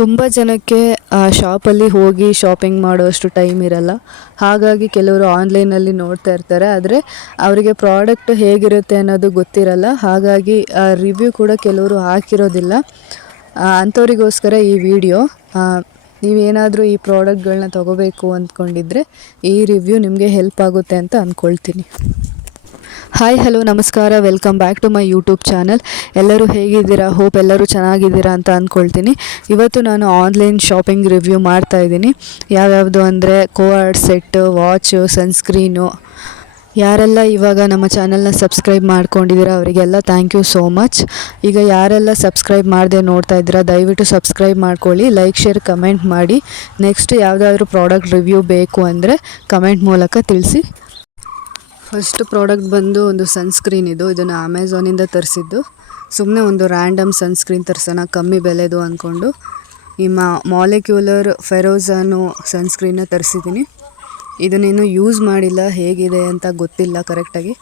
ತುಂಬ ಜನಕ್ಕೆ ಶಾಪಲ್ಲಿ ಹೋಗಿ ಶಾಪಿಂಗ್ ಮಾಡೋಷ್ಟು ಟೈಮ್ ಇರಲ್ಲ. ಹಾಗಾಗಿ ಕೆಲವರು ಆನ್ಲೈನಲ್ಲಿ ನೋಡ್ತಾ ಇರ್ತಾರೆ. ಆದರೆ ಅವರಿಗೆ ಪ್ರಾಡಕ್ಟ್ ಹೇಗಿರುತ್ತೆ ಅನ್ನೋದು ಗೊತ್ತಿರಲ್ಲ. ಹಾಗಾಗಿ ರಿವ್ಯೂ ಕೂಡ ಕೆಲವರು ಹಾಕಿರೋದಿಲ್ಲ. ಅಂಥವರಿಗೋಸ್ಕರ ಈ ವಿಡಿಯೋ. ನೀವೇನಾದರೂ ಈ ಪ್ರಾಡಕ್ಟ್ಗಳನ್ನ ತೊಗೋಬೇಕು ಅಂದ್ಕೊಂಡಿದ್ರೆ ಈ ರಿವ್ಯೂ ನಿಮಗೆ ಹೆಲ್ಪ್ ಆಗುತ್ತೆ ಅಂತ ಅಂದ್ಕೊಳ್ತೀನಿ. ಹಾಯ್ ಹಲೋ ನಮಸ್ಕಾರ, welcome back to my YouTube channel. ಎಲ್ಲರೂ ಹೇಗಿದ್ದೀರಾ? ಹೋಪ್ ಎಲ್ಲರೂ ಚೆನ್ನಾಗಿದ್ದೀರಾ ಅಂತ ಅಂದ್ಕೊಳ್ತೀನಿ. ಇವತ್ತು ನಾನು ಆನ್ಲೈನ್ ಶಾಪಿಂಗ್ ರಿವ್ಯೂ ಮಾಡ್ತಾ ಇದ್ದೀನಿ. ಯಾವ್ಯಾವುದು ಅಂದರೆ ಕೋಆರ್ಡ್ ಸೆಟ್, ವಾಚು, ಸನ್ಸ್ಕ್ರೀನು. ಯಾರೆಲ್ಲ ಇವಾಗ ನಮ್ಮ ಚಾನಲ್ನ ಸಬ್ಸ್ಕ್ರೈಬ್ ಮಾಡ್ಕೊಂಡಿದ್ದೀರಾ ಅವರಿಗೆಲ್ಲ ಥ್ಯಾಂಕ್ ಯು ಸೋ ಮಚ್. ಈಗ ಯಾರೆಲ್ಲ ಸಬ್ಸ್ಕ್ರೈಬ್ ಮಾಡದೆ ನೋಡ್ತಾ ಇದ್ದೀರಾ ದಯವಿಟ್ಟು ಸಬ್ಸ್ಕ್ರೈಬ್ ಮಾಡ್ಕೊಳ್ಳಿ, ಲೈಕ್ ಶೇರ್ ಕಮೆಂಟ್ ಮಾಡಿ. ನೆಕ್ಸ್ಟ್ ಯಾವುದಾದ್ರೂ ಪ್ರಾಡಕ್ಟ್ ರಿವ್ಯೂ ಬೇಕು ಅಂದರೆ ಕಮೆಂಟ್ ಮೂಲಕ ತಿಳಿಸಿ. ಫಸ್ಟ್ ಪ್ರಾಡಕ್ಟ್ ಬಂದು ಒಂದು ಸನ್ಸ್ಕ್ರೀನ್. ಇದನ್ನು ಅಮೆಝಾನಿಂದ ತರಿಸಿದ್ದು. ಸುಮ್ಮನೆ ಒಂದು ರ್ಯಾಂಡಮ್ ಸನ್ಸ್ಕ್ರೀನ್ ತರಿಸೋಣ ಕಮ್ಮಿ ಬೆಲೆದು ಅಂದ್ಕೊಂಡು ಈ ಮಾಲಿಕ್ಯುಲರ್ ಫೆರೋಜಾನು ಸನ್ಸ್ಕ್ರೀನ್ನ ತರಿಸಿದ್ದೀನಿ. ಇದನ್ನೇನು ಯೂಸ್ ಮಾಡಿಲ್ಲ, ಹೇಗಿದೆ ಅಂತ ಗೊತ್ತಿಲ್ಲ ಕರೆಕ್ಟಾಗಿ.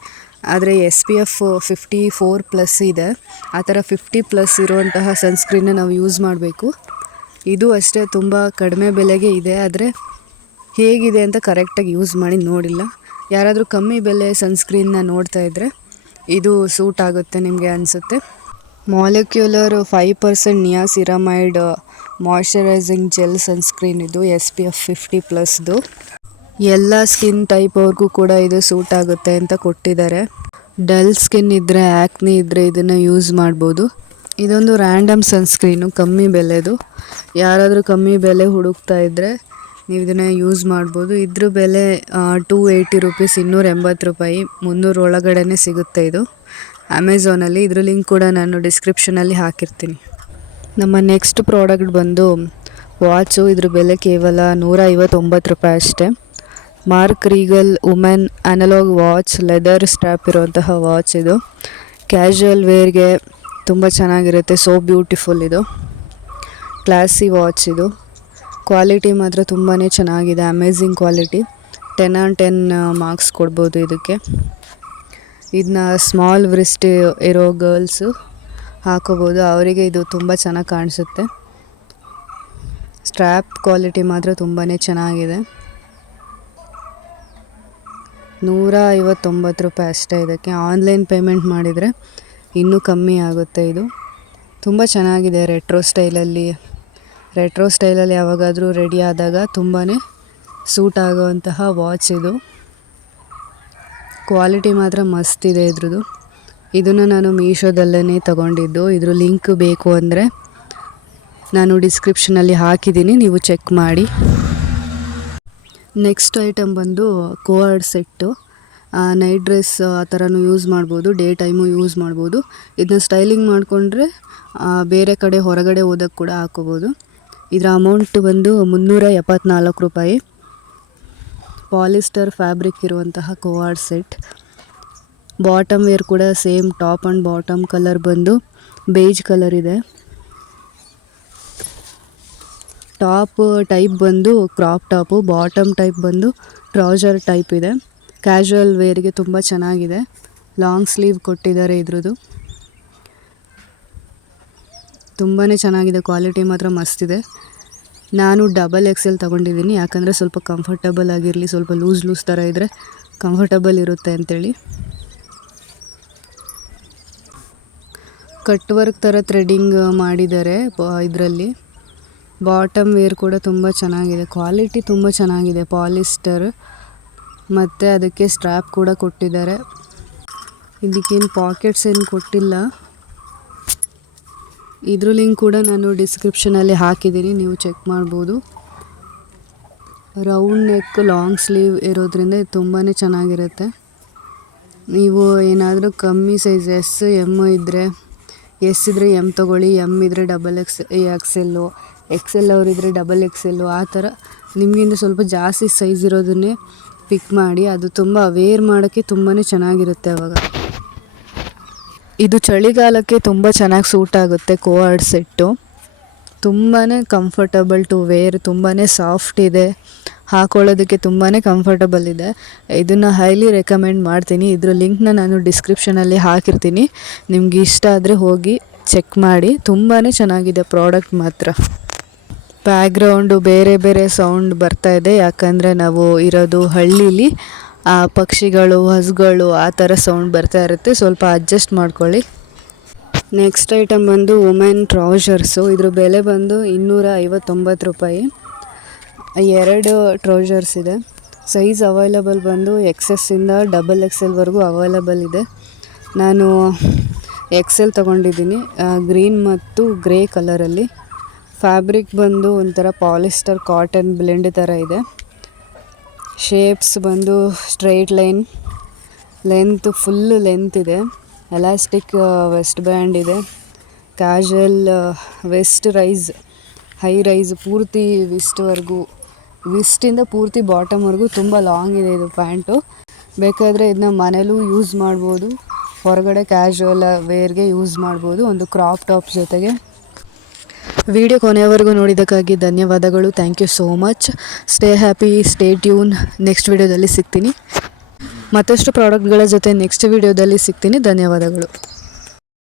ಆದರೆ SPF 54+ ಇದೆ. ಆ ಥರ 50+ ಇರುವಂತಹ ಸನ್ಸ್ಕ್ರೀನ್ನ ನಾವು ಯೂಸ್ ಮಾಡಬೇಕು. ಇದು ಅಷ್ಟೇ ತುಂಬ ಕಡಿಮೆ ಬೆಲೆಗೆ ಇದೆ, ಆದರೆ ಹೇಗಿದೆ ಅಂತ ಕರೆಕ್ಟಾಗಿ ಯೂಸ್ ಮಾಡಿ ನೋಡಿಲ್ಲ. ಯಾರಾದರೂ ಕಮ್ಮಿ ಬೆಲೆ ಸನ್ಸ್ಕ್ರೀನ್ನ ನೋಡ್ತಾ ಇದ್ದರೆ ಇದು ಸೂಟ್ ಆಗುತ್ತೆ ನಿಮಗೆ ಅನಿಸುತ್ತೆ. Molecular 5% niacinamide moisturising gel sunscreen. ಇದು SPF 50+ದು. ಎಲ್ಲ ಸ್ಕಿನ್ ಟೈಪ್ ಅವ್ರಿಗೂ ಕೂಡ ಇದು ಸೂಟ್ ಆಗುತ್ತೆ ಅಂತ ಕೊಟ್ಟಿದ್ದಾರೆ. ಡಲ್ ಸ್ಕಿನ್ ಇದ್ದರೆ, ಆ್ಯಕ್ನಿ ಇದ್ದರೆ ಇದನ್ನು ಯೂಸ್ ಮಾಡ್ಬೋದು. ಇದೊಂದು ರ್ಯಾಂಡಮ್ ಸನ್ಸ್ಕ್ರೀನು, ಕಮ್ಮಿ ಬೆಲೆದು. ಯಾರಾದರೂ ಕಮ್ಮಿ ಬೆಲೆ ಹುಡುಕ್ತಾ ಇದ್ದರೆ ನೀವು ಇದನ್ನು ಯೂಸ್ ಮಾಡ್ಬೋದು. ಇದ್ರ ಬೆಲೆ 280 ರುಪೀಸ್, 280 ರೂಪಾಯಿ, 300 ಒಳಗಡೆ ಸಿಗುತ್ತೆ ಇದು ಅಮೆಝಾನಲ್ಲಿ. ಇದ್ರ ಲಿಂಕ್ ಕೂಡ ನಾನು ಡಿಸ್ಕ್ರಿಪ್ಷನಲ್ಲಿ ಹಾಕಿರ್ತೀನಿ. ನಮ್ಮ ನೆಕ್ಸ್ಟ್ ಪ್ರಾಡಕ್ಟ್ ಬಂದು ವಾಚು. ಇದ್ರ ಬೆಲೆ ಕೇವಲ 159 ರೂಪಾಯಿ ಅಷ್ಟೇ. Mark Regal women analogue watch, leather strap ಇರುವಂತಹ ವಾಚ್. ಇದು ಕ್ಯಾಶುವಲ್ ವೇರ್ಗೆ ತುಂಬ ಚೆನ್ನಾಗಿರುತ್ತೆ. So beautiful. ಇದು ಕ್ಲಾಸಿ ವಾಚ್. ಇದು ಕ್ವಾಲಿಟಿ ಮಾತ್ರ ತುಂಬಾ ಚೆನ್ನಾಗಿದೆ, ಅಮೇಝಿಂಗ್ ಕ್ವಾಲಿಟಿ. 10 on 10 ಮಾರ್ಕ್ಸ್ ಕೊಡ್ಬೋದು ಇದಕ್ಕೆ. ಇದನ್ನ ಸ್ಮಾಲ್ ವ್ರಿಸ್ಟ್ ಇರೋ ಗರ್ಲ್ಸು ಹಾಕೋಬೋದು, ಅವರಿಗೆ ಇದು ತುಂಬ ಚೆನ್ನಾಗಿ ಕಾಣಿಸುತ್ತೆ. ಸ್ಟ್ರ್ಯಾಪ್ ಕ್ವಾಲಿಟಿ ಮಾತ್ರ ತುಂಬಾ ಚೆನ್ನಾಗಿದೆ. 159 ರೂಪಾಯಿ ಅಷ್ಟೇ ಇದಕ್ಕೆ. ಆನ್ಲೈನ್ ಪೇಮೆಂಟ್ ಮಾಡಿದರೆ ಇನ್ನೂ ಕಮ್ಮಿ ಆಗುತ್ತೆ. ಇದು ತುಂಬ ಚೆನ್ನಾಗಿದೆ. ರೆಟ್ರೋ ಸ್ಟೈಲಲ್ಲಿ ಯಾವಾಗಾದರೂ ರೆಡಿ ಆದಾಗ ತುಂಬಾ ಸೂಟ್ ಆಗೋವಂತಹ ವಾಚ್ ಇದು. ಕ್ವಾಲಿಟಿ ಮಾತ್ರ ಮಸ್ತ್ ಇದೆ ಇದ್ರದ್ದು. ಇದನ್ನು ನಾನು ಮೀಶೋದಲ್ಲೇ ತಗೊಂಡಿದ್ದು. ಇದ್ರ ಲಿಂಕ್ ಬೇಕು ಅಂದರೆ ನಾನು ಡಿಸ್ಕ್ರಿಪ್ಷನಲ್ಲಿ ಹಾಕಿದ್ದೀನಿ, ನೀವು ಚೆಕ್ ಮಾಡಿ. ನೆಕ್ಸ್ಟ್ ಐಟಮ್ ಬಂದು ಕೋಆರ್ಡ್ ಸೆಟ್ಟು. ನೈಟ್ ಡ್ರೆಸ್ ಆ ಥರನೂ ಯೂಸ್ ಮಾಡ್ಬೋದು, ಡೇ ಟೈಮು ಯೂಸ್ ಮಾಡ್ಬೋದು. ಇದನ್ನ ಸ್ಟೈಲಿಂಗ್ ಮಾಡಿಕೊಂಡ್ರೆ ಬೇರೆ ಕಡೆ ಹೊರಗಡೆ ಹೋದಕ್ಕೆ ಕೂಡ ಹಾಕೋಬೋದು. ಇದರ ಅಮೌಂಟ್ ಬಂದು 374 ರೂಪಾಯಿ. ಪಾಲಿಸ್ಟರ್ ಫ್ಯಾಬ್ರಿಕ್ ಇರುವಂತಹ ಕೋಆರ್ಡ್ ಸೆಟ್. ಬಾಟಮ್ ವೇರ್ ಕೂಡ same top and bottom colour ಬಂದು ಬೇಜ್ ಕಲರ್ ಇದೆ. ಟಾಪ್ ಟೈಪ್ ಬಂದು ಕ್ರಾಪ್ ಟಾಪು, ಬಾಟಮ್ ಟೈಪ್ ಬಂದು ಟ್ರೌಸರ್ ಟೈಪ್ ಇದೆ. ಕ್ಯಾಶುವಲ್ ವೇರ್ಗೆ ತುಂಬ ಚೆನ್ನಾಗಿದೆ. ಲಾಂಗ್ ಸ್ಲೀವ್ ಕೊಟ್ಟಿದ್ದಾರೆ ಇದ್ರದ್ದು. ತುಂಬಾ ಚೆನ್ನಾಗಿದೆ, ಕ್ವಾಲಿಟಿ ಮಾತ್ರ ಮಸ್ತಿದೆ. ನಾನು XXL ತೊಗೊಂಡಿದ್ದೀನಿ, ಯಾಕಂದರೆ ಸ್ವಲ್ಪ ಕಂಫರ್ಟಬಲ್ ಆಗಿರಲಿ, ಸ್ವಲ್ಪ ಲೂಸ್ ಥರ ಇದ್ದರೆ ಕಂಫರ್ಟಬಲ್ ಇರುತ್ತೆ ಅಂಥೇಳಿ. ಕಟ್ ವರ್ಕ್ ಥರ ಥ್ರೆಡಿಂಗ್ ಮಾಡಿದ್ದಾರೆ ಇದರಲ್ಲಿ. ಬಾಟಮ್ ವೇರ್ ಕೂಡ ತುಂಬ ಚೆನ್ನಾಗಿದೆ, ಕ್ವಾಲಿಟಿ ತುಂಬ ಚೆನ್ನಾಗಿದೆ. ಪಾಲಿಸ್ಟರ್ ಮತ್ತು ಅದಕ್ಕೆ ಸ್ಟ್ರ್ಯಾಪ್ ಕೂಡ ಕೊಟ್ಟಿದ್ದಾರೆ. ಇದಕ್ಕೇನು ಪಾಕೆಟ್ಸ್ ಏನು ಕೊಟ್ಟಿಲ್ಲ. ಇದ್ರ ಲಿಂಕ್ ಕೂಡ ನಾನು ಡಿಸ್ಕ್ರಿಪ್ಷನಲ್ಲಿ ಹಾಕಿದ್ದೀನಿ, ನೀವು ಚೆಕ್ ಮಾಡ್ಬೋದು. ರೌಂಡ್ ನೆಕ್, ಲಾಂಗ್ ಸ್ಲೀವ್ ಇರೋದ್ರಿಂದ ಇದು ತುಂಬಾ ಚೆನ್ನಾಗಿರುತ್ತೆ. ನೀವು ಏನಾದರೂ ಕಮ್ಮಿ ಸೈಜ್ M ಇದ್ದರೆ M ತೊಗೊಳ್ಳಿ, M ಇದ್ದರೆ XXL, XL ಅವರಿದ್ದರೆ XXL. ಆ ಥರ ನಿಮಗಿಂತ ಸ್ವಲ್ಪ ಜಾಸ್ತಿ ಸೈಜ್ ಇರೋದನ್ನೇ ಪಿಕ್ ಮಾಡಿ. ಅದು ತುಂಬ ವೇರ್ ಮಾಡೋಕ್ಕೆ ತುಂಬಾ ಚೆನ್ನಾಗಿರುತ್ತೆ ಅವಾಗ. ಇದು ಚಳಿಗಾಲಕ್ಕೆ ತುಂಬ ಚೆನ್ನಾಗಿ ಸೂಟ್ ಆಗುತ್ತೆ. ಕೋಆರ್ಡ್ ಸೆಟ್ಟು ತುಂಬಾ ಕಂಫರ್ಟಬಲ್ ಟು ವೇರ್, ತುಂಬಾ ಸಾಫ್ಟ್ ಇದೆ, ಹಾಕೊಳ್ಳೋದಕ್ಕೆ ತುಂಬಾ ಕಂಫರ್ಟಬಲ್ ಇದೆ. ಇದನ್ನು ಹೈಲಿ ರೆಕಮೆಂಡ್ ಮಾಡ್ತೀನಿ. ಇದ್ರ ಲಿಂಕ್ನ ನಾನು ಡಿಸ್ಕ್ರಿಪ್ಷನಲ್ಲಿ ಹಾಕಿರ್ತೀನಿ, ನಿಮ್ಗೆ ಇಷ್ಟ ಆದರೆ ಹೋಗಿ ಚೆಕ್ ಮಾಡಿ. ತುಂಬಾ ಚೆನ್ನಾಗಿದೆ ಪ್ರಾಡಕ್ಟ್ ಮಾತ್ರ. ಬ್ಯಾಕ್ಗ್ರೌಂಡು ಬೇರೆ ಬೇರೆ ಸೌಂಡ್ ಬರ್ತಾ ಇದೆ, ಯಾಕಂದರೆ ನಾವು ಇರೋದು ಹಳ್ಳೀಲಿ. ಪಕ್ಷಿಗಳು, ಹಸುಗಳು ಆ ಥರ ಸೌಂಡ್ ಬರ್ತಾ ಇರುತ್ತೆ, ಸ್ವಲ್ಪ ಅಡ್ಜಸ್ಟ್ ಮಾಡ್ಕೊಳ್ಳಿ. ನೆಕ್ಸ್ಟ್ ಐಟಮ್ ಬಂದು ವುಮೆನ್ ಟ್ರೌಸರ್ಸು. ಇದ್ರ ಬೆಲೆ ಬಂದು 259 ರೂಪಾಯಿ. 2 ಟ್ರೌಸರ್ಸ್ ಇದೆ. ಸೈಜ್ ಅವೈಲಬಲ್ ಬಂದು XSಯಿಂದ XXLವರೆಗೂ ಅವೈಲಬಲ್ ಇದೆ. ನಾನು XL ತೊಗೊಂಡಿದ್ದೀನಿ, ಗ್ರೀನ್ ಮತ್ತು ಗ್ರೇ ಕಲರಲ್ಲಿ. ಫ್ಯಾಬ್ರಿಕ್ ಬಂದು ಒಂಥರ ಪಾಲಿಸ್ಟರ್ ಕಾಟನ್ ಬ್ಲೆಂಡ್ ಥರ ಇದೆ. ಶೇಪ್ಸ್ ಬಂದು straight line, length full length ಇದೆ. ಎಲಾಸ್ಟಿಕ್ ವೆಸ್ಟ್ ಬ್ಯಾಂಡ್ ಇದೆ. Casual waist rise, high rise ಪೂರ್ತಿ ವಿಸ್ಟ್ವರೆಗೂ, ವಿಸ್ಟಿಂದ ಪೂರ್ತಿ ಬಾಟಮ್ವರೆಗೂ ತುಂಬ ಲಾಂಗ್ ಇದೆ ಇದು ಪ್ಯಾಂಟು. ಬೇಕಾದರೆ ಇದನ್ನ ಮನೇಲೂ ಯೂಸ್ ಮಾಡ್ಬೋದು, ಹೊರಗಡೆ ಕ್ಯಾಶುವಲ್ ವೇರ್ಗೆ ಯೂಸ್ ಮಾಡ್ಬೋದು ಒಂದು ಕ್ರಾಪ್ ಟಾಪ್ ಜೊತೆಗೆ. ವಿಡಿಯೋ ಕೊನೆಯವರೆಗೂ ನೋಡಿದ್ದಕ್ಕಾಗಿ ಧನ್ಯವಾದಗಳು. Thank you so much. Stay happy, stay tune. Next ವಿಡಿಯೋದಲ್ಲಿ ಸಿಗ್ತೀನಿ. ಮತ್ತಷ್ಟು ಪ್ರಾಡಕ್ಟ್ಗಳ ಜೊತೆ ನೆಕ್ಸ್ಟ್ ವಿಡಿಯೋದಲ್ಲಿ ಸಿಗ್ತೀನಿ. ಧನ್ಯವಾದಗಳು.